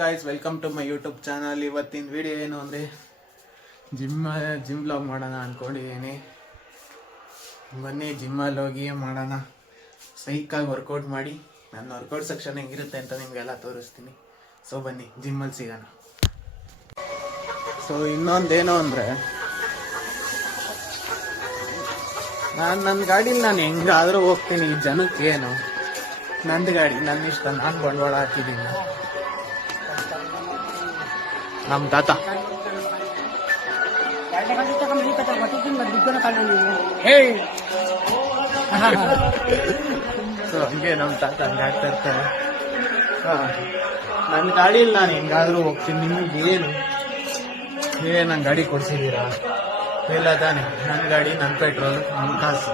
Guys, welcome to my YouTube channel. ಇವತ್ತಿನ video ಏನು ಅಂದರೆ ಜಿಮ್ ವ್ಲಾಗ್ ಮಾಡೋಣ ಅಂದ್ಕೊಂಡಿದ್ದೀನಿ. ಬನ್ನಿ ಜಿಮ್ಮಲ್ಲಿ ಹೋಗಿ ಮಾಡೋಣ. ಸೈಕಾಗಿ ವರ್ಕೌಟ್ ಮಾಡಿ ನನ್ನ ವರ್ಕೌಟ್ ಸೆಕ್ಷನ್ ಹೆಂಗಿರುತ್ತೆ ಅಂತ ನಿಮಗೆಲ್ಲ ತೋರಿಸ್ತೀನಿ. ಸೊ ಬನ್ನಿ ಜಿಮ್ಮಲ್ಲಿ ಸಿಗೋಣ. ಸೊ ಇನ್ನೊಂದೇನು ಅಂದರೆ ನನ್ನ ಗಾಡೀಲಿ ನಾನು ಹೆಂಗಾದರೂ ಹೋಗ್ತೀನಿ. ಜನಕ್ಕೆ ಏನು ನಂದು ಗಾಡಿ, ನನ್ನ ಇಷ್ಟ, ನಾನು ಬಂಡವಾಳ ಹಾಕಿದ್ದೀನಿ. ನಮ್ಮ ತಾತ ಸೊ ಹಂಗೆ ನಮ್ಮ ತಾತ ಹಂಗೆ ಆಗ್ತಾ ಇರ್ತಾರೆ. ನನ್ನ ಗಾಡಿಯಲ್ಲಿ ನಾನು ಹೆಂಗಾದ್ರೂ ಹೋಗ್ತೀನಿ. ನಿಮಗೆ ಏನು ನನ್ನ ಗಾಡಿ ಕೊಡ್ಸಿದ್ದೀರಾ? ಇಲ್ಲ ತಾನೆ. ನನ್ನ ಗಾಡಿ, ನನ್ನ ಪೆಟ್ರೋಲ್, ನನ್ನ ಕಾಸು.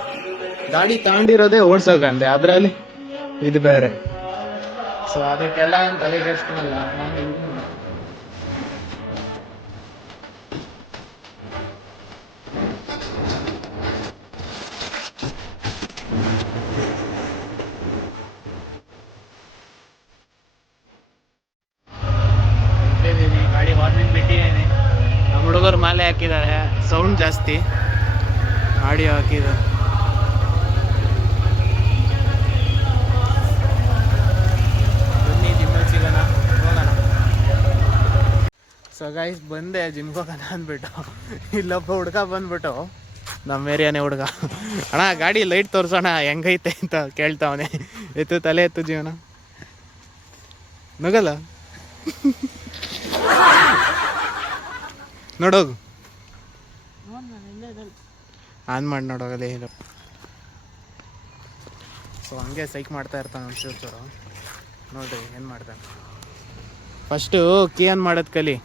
ಗಾಡಿ ತಗೊಂಡಿರೋದೇ ಓಡ್ಸೋಕಂದೆ, ಅದರಲ್ಲಿ ಇದು ಬೇರೆ. ಸೊ ಅದಕ್ಕೆಲ್ಲ ತಲೆಗೆಡ್ಸ್ಕೊಳಲ್ಲ ನಾನು. ಗಾಡಿ ವಾರ್ನಿಂಗ್ ಬಿಟ್ಟಿದ್ದೀನಿ. ನಮ್ಮ ಹುಡುಗರು ಮಾಲೆ ಹಾಕಿದ್ದಾರೆ, ಸೌಂಡ್ ಜಾಸ್ತಿ, ಆಡಿಯೋ ಹಾಕಿದ್ದಾರೆ. ಬನ್ನಿ ಜಿಮ್ಮಲ್ಲಿ ಸಿಗೋಣ, ಹೋಗೋಣ. ಸೊ ಗೈಸ್, ಬಂದೆ ಜಿಮ್ಗೆ ಹೋಗೋಣ ಅಂದ್ಬಿಟ್ಟು. ಇಲ್ಲೊಬ್ಬ ಹುಡುಗ ಬಂದ್ಬಿಟ್ಟು, ನಮ್ಮ ಏರಿಯಾನೇ ಹುಡುಗ, ಅಣ್ಣ ಗಾಡಿ ಲೈಟ್ ತೋರಿಸೋಣ ಹೆಂಗೈತೆ ಅಂತ ಕೇಳ್ತಾವನೆ. ಎತ್ತು ತಲೆ ಎತ್ತು ಜೀವನ ನಗಲ್ಲ ನೋಡೋಗು, ಆನ್ ಮಾಡಿ ನೋಡೋಗಲ್ಲ ಏನು. ಸೊ ಹಂಗೆ ಸೈಕ್ ಮಾಡ್ತಾ ಇರ್ತಾನೆ ಒಂಚೂರು ಚೂರು. ನೋಡ್ರಿ ಏನು ಮಾಡ್ತಾನೆ. ಫಸ್ಟು ಕೀ ಆನ್ ಮಾಡೋದು ಕಲಿ.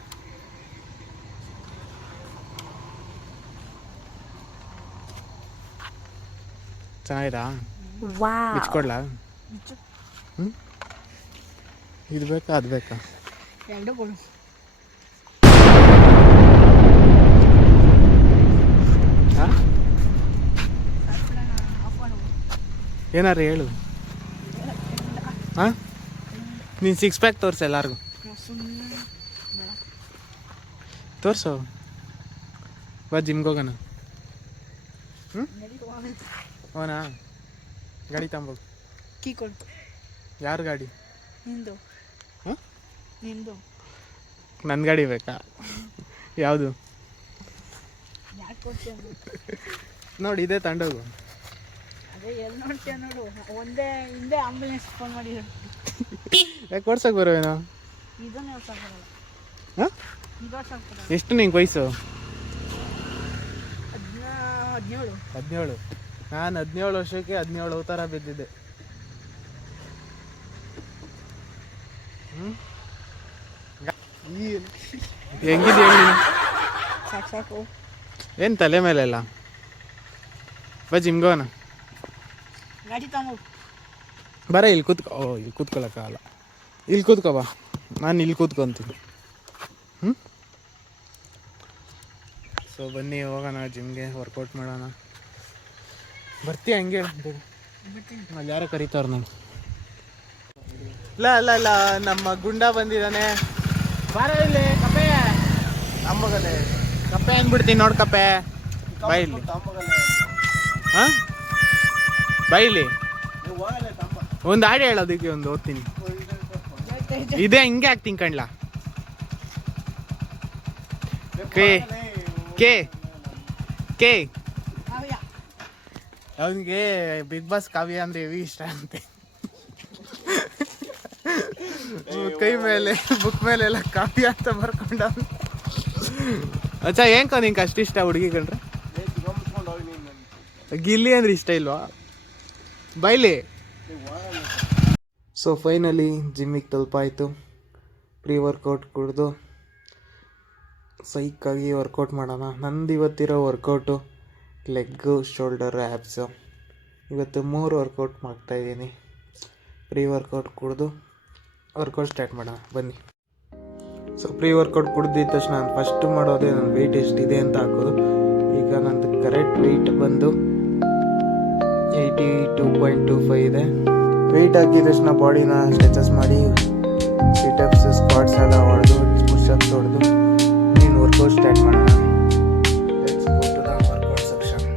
ಚೆನ್ನಾಗಿದಾ? ಬಿಚ್ಕೊಡ್ಲಾ? ಇದು ಬೇಕಾ ಅದು ಬೇಕಾ? ಏನಾರು ಹೇಳು. ಹಾಂ, ನೀನು 6 ಪ್ಯಾಕ್ ತೋರಿಸು ಎಲ್ಲರಿಗೂ. ತೋರಿಸು, ಬಾ ಜಿಮ್ಗೆ ಹೋಗೋಣ. ಅವನಾ ಗಾಡಿ ತಗೊಂಬೋಗು. ಕೀ ಕೊಡು. ಯಾರು ಗಾಡಿ? ನಿಂದು. ಹಾಂ, ನಿಂದು. ನನ್ನ ಗಾಡಿ ಬೇಕಾ? ಯಾವುದು? ನೋಡಿ, ಇದೇ ತಗೊಂಡೋಗು. ಅದೇ ಎಲ್ಲಿ ನೋಡ್ತೀಯ ನೋಡು. ಒಂದೇ ಹಿಂದೆ ಆಂಬುಲೆನ್ಸ್ ಫೋನ್ ಮಾಡಿ. ಯಾಕೆ ಓಡ್ಸಕ್ಕೆ ಬರೋವೇನೋ? ಇದನ್ನೇ ಓಡ್ಸಕ್ಕೆ ಬರಲ್ಲ. ಹಾಂ, ಇದು ಓಡ್ಸಕ್ಕೆ ಬರಲ್ಲ. ಎಷ್ಟು ನಿಂಗೆ ವಯಸ್ಸು? 17. ನಾನು 17 ವರ್ಷಕ್ಕೆ 17 ಅವತಾರ ಬಿದ್ದಿದ್ದೆ. ಹೆಂಗಿದ್ಯಾ ನೀನು? ಸಾಕು. ಏನು ತಲೆ ಮೇಲೆಲ್ಲ? ಬಾ ಜಿಮ್ಗೋಣ. ಗಾಡಿ ತಗೊಂಡು ಬರ, ಇಲ್ಲಿ ಕೂತ್ಕೊ. ಇಲ್ಲಿ ಕೂತ್ಕೊಳ್ಳೋಕ್ಕಾಗಲ್ಲ. ಇಲ್ಲಿ ಕೂತ್ಕೊ ಬಾ, ನಾನು ಇಲ್ಲಿ ಕೂತ್ಕೊತೀನಿ. ಸೊ ಬನ್ನಿ ಹೋಗೋಣ ಜಿಮ್ಗೆ, ವರ್ಕೌಟ್ ಮಾಡೋಣ. ಬರ್ತೀಯ ಹಂಗೆ? ಅಲ್ಲಿ ಯಾರೋ ಕರೀತಾರ ನಾನು. ಇಲ್ಲ ನಮ್ಮ ಗುಂಡ ಬಂದಿದ್ದಾನೆ. ಬಾರ ಇಲ್ಲಿ ಕಪ್ಪೆ. ತಮ್ಮಗಲೆ ಕಪ್ಪೆ ಅಂದ್ಬಿಡ್ತೀನಿ ನೋಡಿ. ಕಪ್ಪೆ ಬಾಯಿಲಿ. ಹಾಂ, ಬಾಯಿಲಿ ಒಂದು ಹಾಡು ಹೇಳೋದಕ್ಕೆ ಒಂದು ಓದ್ತೀನಿ. ಇದೇ ಹಿಂಗೆ ಆಗ್ತೀನಿ ಕಣ್ಲಾ. ಕೆ ಕೆ ಕೆ ಅವನಿಗೆ ಬಿಗ್ ಬಾಸ್ ಕಾವ್ಯ ಅಂದ್ರೆ ಹೆವಿ ಇಷ್ಟ ಅಂತೆ. ಕೈ ಮೇಲೆ ಬುಕ್ ಮೇಲೆ ಎಲ್ಲ ಕಾವ್ಯ ಅಂತ ಬರ್ಕೊಂಡ. ಅಚ್ಚಾ, ಏನ್ಕೋ ನಿಂಗೆ ಅಷ್ಟು ಇಷ್ಟ ಹುಡುಗಿ ಕಂಡ್ರೆ? ಗಿಲ್ಲಿ ಅಂದ್ರೆ ಇಷ್ಟ ಇಲ್ವಾ? ಬೈಲಿ. ಸೊ ಫೈನಲಿ ಜಿಮ್ಮಿಗೆ ತಲುಪಾಯಿತು. ಪ್ರೀ ವರ್ಕೌಟ್ ಕುಡಿದು ಸೈಕಾಗಿ ವರ್ಕೌಟ್ ಮಾಡೋಣ. ನಂದು ಇವತ್ತಿರೋ ವರ್ಕೌಟು ಲೆಗ್ಗು, ಶೋಲ್ಡರು, ಆ್ಯಬ್ಸು. ಇವತ್ತು 3 ವರ್ಕೌಟ್ ಮಾಡ್ತಾಯಿದ್ದೀನಿ. ಪ್ರೀ ವರ್ಕೌಟ್ ಕುಡಿದು ವರ್ಕೌಟ್ ಸ್ಟಾರ್ಟ್ ಮಾಡೋಣ ಬನ್ನಿ. ಸೊ ಪ್ರೀ ವರ್ಕೌಟ್ ಕುಡ್ದಿದ್ದ ತಕ್ಷಣ ನಾನು ಫಸ್ಟು ಮಾಡೋದೇ ನನ್ನ ವೆಯ್ಟ್ ಎಷ್ಟಿದೆ ಅಂತ ಹಾಕೋದು. ಈಗ ನಂದು ಕರೆಕ್ಟ್ ವೆಯ್ಟ್ ಬಂದು 82.25 ಇದೆ. ವೆಯ್ಟ್ ಹಾಕಿದ ತಕ್ಷಣ ಬಾಡಿನ ಸ್ಟ್ರೆಚಸ್ ಮಾಡಿ ಸಿಟಪ್ಸ್ ಸ್ಕ್ವಾಟ್ಸ್ ಎಲ್ಲ ಹೊಡೆದು ಪುಷಪ್ಸ್ ಹೊಡೆದು ನೀನು ವರ್ಕೌಟ್ ಸ್ಟಾರ್ಟ್ ಮಾಡೋಣ. Let's go to the workout section.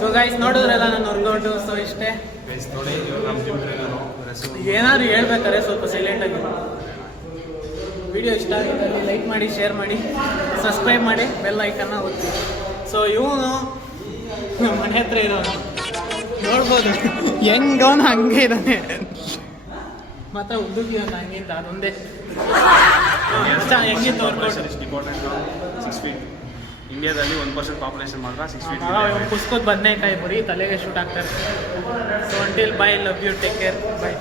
So guys ನೋಡಿದ್ರಲ್ಲ ನನ್ನ ವರ್ಕೌಟು. ಸೊ ಇಷ್ಟೇ ನೋಡಿ, ಇವಾಗ ನಮ್ಮ ಜಿಮ್ ಟ್ರೈನರು ಏನಾದ್ರು ಹೇಳ್ಬೇಕಾದ್ರೆ ಸ್ವಲ್ಪ ಸೈಲೆಂಟಾಗಿ. ವಿಡಿಯೋ ಇಷ್ಟ ಆಗಿದ್ದಲ್ಲಿ ಲೈಕ್ ಮಾಡಿ, ಶೇರ್ ಮಾಡಿ, ಸಬ್ಸ್ಕ್ರೈಬ್ ಮಾಡಿ, ಬೆಲ್ ಐಕನ್ನ ಒತ್ತಿ. ಸೊ ಇವನು ನಮ್ಮ ಮನೆ ಹತ್ರ ಇರೋನು ನೋಡ್ಬೋದು, ಹೆಂಗವನು ಹಂಗೆ ಇದ್ದಾನೆ. ಮಾತ್ರ ಉದ್ದುಗಿ ಅಂತ ಹಂಗಿಂತ ಅದೊಂದೇ ಹೆಂಗಿತ್ತು ವರ್ಕೌಟ್. ಇಷ್ಟು ಇಂಪಾರ್ಟೆಂಟ್ 6 ಫೀಟ್ ಇಂಡಿಯಾದಲ್ಲಿ 1% ಪಾಪ್ಯುಲೇಷನ್ ಮಾತ್ರ 6 ಫೀಟ್. ಕುಸ್ಕೋದ್ ಬದನೆಕಾಯಿ ಬರೀ ತಲೆಗೆ ಶೂಟ್ ಆಗ್ತಾರೆ. So until bye, love you, take care, by.